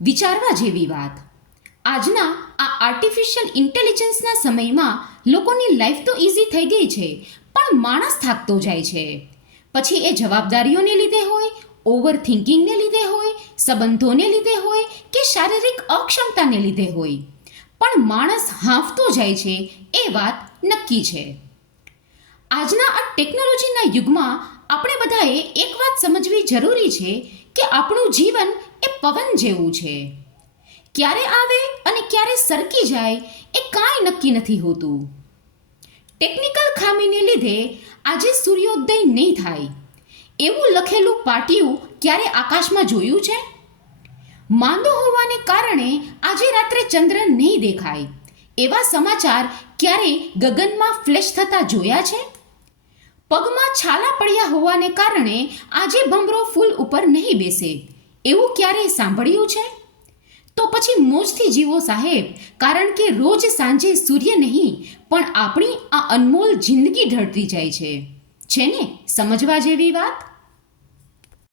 વિચારવા જેવી વાત. આજના આ આર્ટિફિશિયલ ઇન્ટેલિજન્સના સમયમાં લોકોની લાઈફ તો ઇઝી થઈ ગઈ છે, પણ માણસ થાકતો જાય છે. પછી એ જવાબદારીઓને લીધે હોય, ઓવર થિંકિંગને લીધે હોય, સંબંધોને લીધે હોય કે શારીરિક અક્ષમતાને લીધે હોય, પણ માણસ હાંફતો જાય છે એ વાત નક્કી છે. આજના આ ટેકનોલોજીના યુગમાં આપણે બધાએ એક વાત સમજવી જરૂરી છે કે આપણું જીવન એ પવન જેવું છે. ક્યારે આવે અને ક્યારે સરકી જાય એ કાંઈ નક્કી નથી હોતું. ટેકનિકલ ખામીને લીધે આજે સૂર્યોદય નહીં થાય એવું લખેલું પાટિયું ક્યારે આકાશમાં જોયું છે? માંદો હોવાને કારણે આજે રાત્રે ચંદ્ર નહીં દેખાય એવા સમાચાર ક્યારે ગગનમાં ફ્લેશ થતા જોયા છે? પગમાં છાલા પડ્યા હોવાને કારણે આજે ભમરો ફૂલ ઉપર નહીં બેસે એવું ક્યારેય સાંભળ્યું છે? તો પછી મોજથી જીવો સાહેબ, કારણ કે રોજ સાંજે સૂર્ય નહીં પણ આપણી આ અનમોલ જિંદગી ઢળતી જાય છે ને? સમજવા જેવી વાત.